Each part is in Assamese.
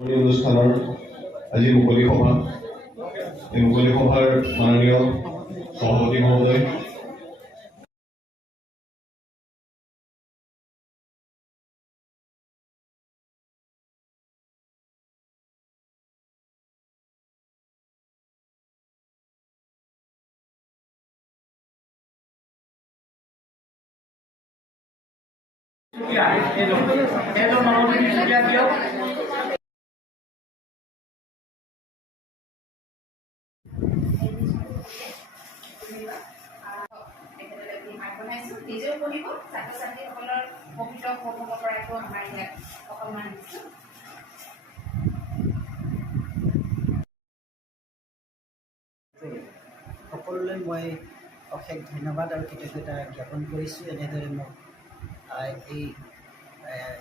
অনুষ্ঠানৰ আজি মুকলি সভা এই মুকলি সভাৰ মাননীয় সভাপতি মহোদয় নিজেও পঢ়িব ছাত্ৰ ছাত্ৰীসকলৰ উপকৃত হ'ব পৰাটো আমাৰ ইয়াত অকণমান দিছোঁ। সকলোলৈ মই অশেষ ধন্যবাদ আৰু কৃতজ্ঞতা জ্ঞাপন কৰিছোঁ।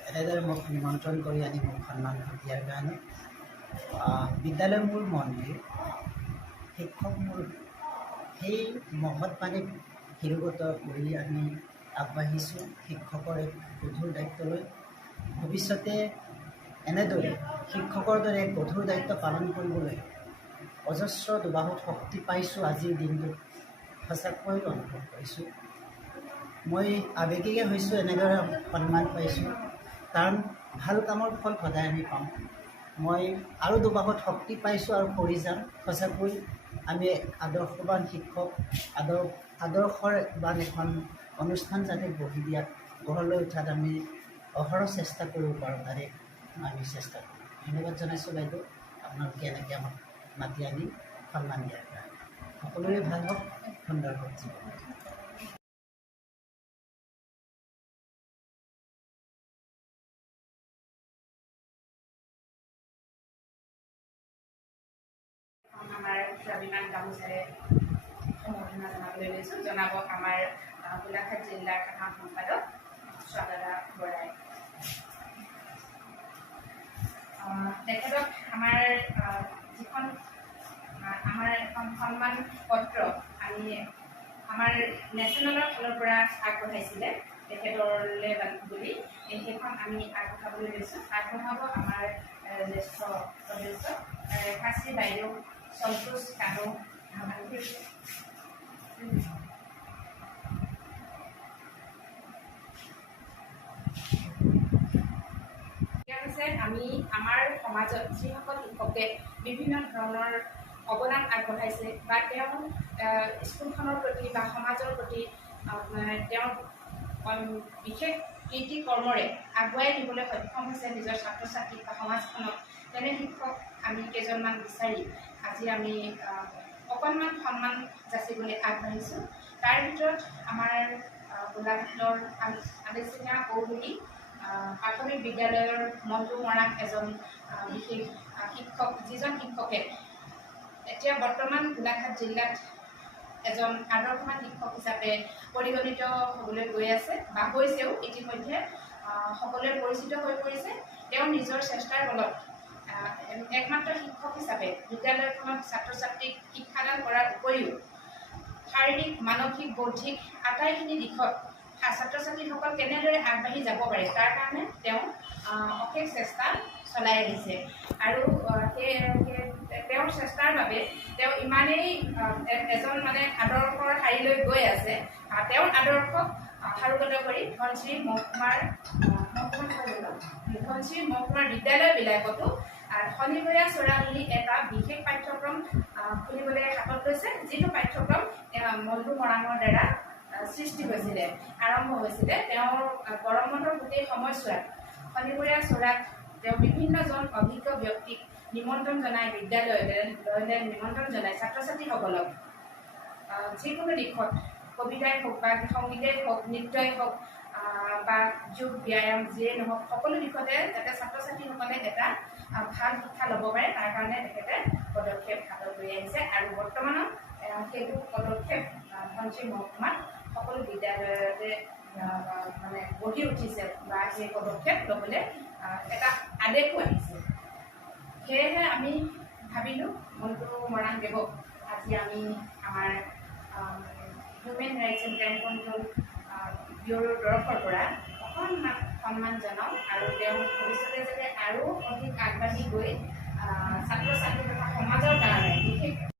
এনেদৰে মোক নিমন্ত্ৰণ কৰি আনি মোক সন্মান দিয়াৰ কাৰণে। বিদ্যালয় মোৰ মন্দিৰ, শিক্ষক মোৰ সেই মহৎ পানীত শিৰোগত কৰি আমি আগবাঢ়িছোঁ শিক্ষকৰ এক গধুৰ দায়িত্ব লৈ। ভৱিষ্যতে এনেদৰে শিক্ষকৰ দৰে এক গধুৰ দায়িত্ব পালন কৰিবলৈ অজস্ৰ দুবাহুত শক্তি পাইছোঁ। আজিৰ দিনটোত সঁচাকৈ অনুভৱ কৰিছোঁ। মই আৱেগিকে হৈছোঁ, এনেদৰে সন্মান পাইছোঁ, কাৰণ ভাল কামৰ ফল সদায় আমি পাওঁ। মই আৰু দুবাহুত শক্তি পাইছোঁ আৰু কৰি যাম। সঁচাকৈ আমি আদৰ্শৱান শিক্ষক, আদৰ্শৱান এখন অনুষ্ঠান যাতে গঢ় লৈ উঠাত আমি অহৰহ চেষ্টা কৰিব পাৰোঁ, তাৰে আমি চেষ্টা কৰোঁ। ধন্যবাদ জনাইছোঁ বাইদেউ, আপোনালোকে এনেকৈ আমাক মাতি আনি সন্মান দিয়াৰ কাৰণে। সকলোৰে ভাল হওক, সুন্দৰ হওক জীৱন। আমাৰ স্বাভিমান গামোচাৰে সম্বৰ্ধনা জনাবলৈ লৈছোঁ। জনাব আমাৰ গোলাঘাট জিলাৰ সাধাৰণ সম্পাদক স্বাগতা বৰাই। তেখেতক আমাৰ এখন সন্মান পত্ৰ আমি আমাৰ নেশ্যনেলৰ ফালৰ পৰা আগবঢ়াইছিলে তেখেতলৈ বুলি, সেইখন আমি আগবঢ়াবলৈ লৈছোঁ। আগবঢ়াব আমাৰ জ্যেষ্ঠ সদস্য ৰেখাশ্ৰী বাইদেউ, সন্তোষ কানু। আমি আমাৰ সমাজত যিসকল শিক্ষকে বিভিন্ন ধৰণৰ অৱদান আগবঢ়াইছে বা তেওঁ স্কুলখনৰ প্ৰতি বা সমাজৰ প্ৰতি তেওঁ বিশেষ কীৰ্তি কৰ্মৰে আগুৱাই নিবলৈ সক্ষম হৈছে নিজৰ ছাত্ৰ ছাত্ৰীক বা সমাজখনক, তেনে শিক্ষক আমি কেইজনমান বিচাৰি আজি আমি অকণমান সন্মান যাচিবলৈ আগবাঢ়িছোঁ। তাৰ ভিতৰত আমাৰ গোলাঘাটৰ আলিচিঙা কৌগুলি প্ৰাথমিক বিদ্যালয়ৰ মণ্টু মৰাণ এজন বিশেষ শিক্ষক, যিজন শিক্ষকে এতিয়া বৰ্তমান গোলাঘাট জিলাত এজন আদৰ্শৱান শিক্ষক হিচাপে পৰিগণিত হ'বলৈ গৈ আছে বা হৈছেও ইতিমধ্যে, সকলোৱে পৰিচিত হৈ পৰিছে। তেওঁ নিজৰ চেষ্টাৰ বলত একমাত্ৰ শিক্ষক হিচাপে বিদ্যালয়খনত ছাত্ৰ ছাত্ৰীক শিক্ষাদান কৰাৰ উপৰিও শাৰীৰিক, মানসিক, বৌদ্ধিক আটাইখিনি দিশত ছাত্ৰ ছাত্ৰীসকল কেনেদৰে আগবাঢ়ি যাব পাৰে তাৰ কাৰণে তেওঁ অশেষ চেষ্টা চলাই আহিছে। আৰু তেওঁৰ চেষ্টাৰ বাবে তেওঁ ইমানেই এজন আদৰ্শৰ শাৰীলৈ গৈ আছে। তেওঁৰ আদৰ্শক সাৰোগত কৰি ধনশ্ৰী মহকুমাৰ বিদ্যালয়বিলাকতো শনিবৰীয়া চৰা বুলি এটা বিশেষ পাঠ্যক্ৰম খুলিবলৈ হাতত লৈছে, যিটো পাঠ্যক্ৰম মণ্টু মৰাণৰ দ্বাৰা সৃষ্টি হৈছিলে, আৰম্ভ হৈছিলে। তেওঁৰ গৰম বন্ধৰ গোটেই সময়ছোৱাত শনিবৰীয়া চৰাত তেওঁ বিভিন্নজন অভিজ্ঞ ব্যক্তিক নিমন্ত্ৰণ জনাই, বিদ্যালয়লৈ নিমন্ত্ৰণ জনাই ছাত্ৰ ছাত্ৰীসকলক যিকোনো দিশত, কবিতাই হওক বা সংগীতেই হওক, নৃত্যই হওক বা যোগ ব্যায়াম যিয়েই নহওক, সকলো দিশতে যাতে ছাত্ৰ ছাত্ৰীসকলে এটা ভাল শিক্ষা ল'ব পাৰে তাৰ কাৰণে তেখেতে পদক্ষেপ হাতত লৈ আহিছে। আৰু বৰ্তমানত সেইটো পদক্ষেপ ধনশ্ৰী মহকুমাত সকলো বিদ্যালয়তে গঢ়ি উঠিছে বা সেই পদক্ষেপ ল'বলৈ এটা আদেশো আহিছে। সেয়েহে আমি ভাবিলোঁ মণ্টু মৰাণ দেৱক আজি আমি আমাৰ human rights and crime control ব্যুৰোৰ তৰফৰ পৰা সন্মান জনাওঁ আৰু তেওঁ ভৱিষ্যতে যাতে আৰু অধিক আগবাঢ়ি গৈ ছাত্ৰ ছাত্ৰী তথা সমাজৰ কাৰণে বিশেষ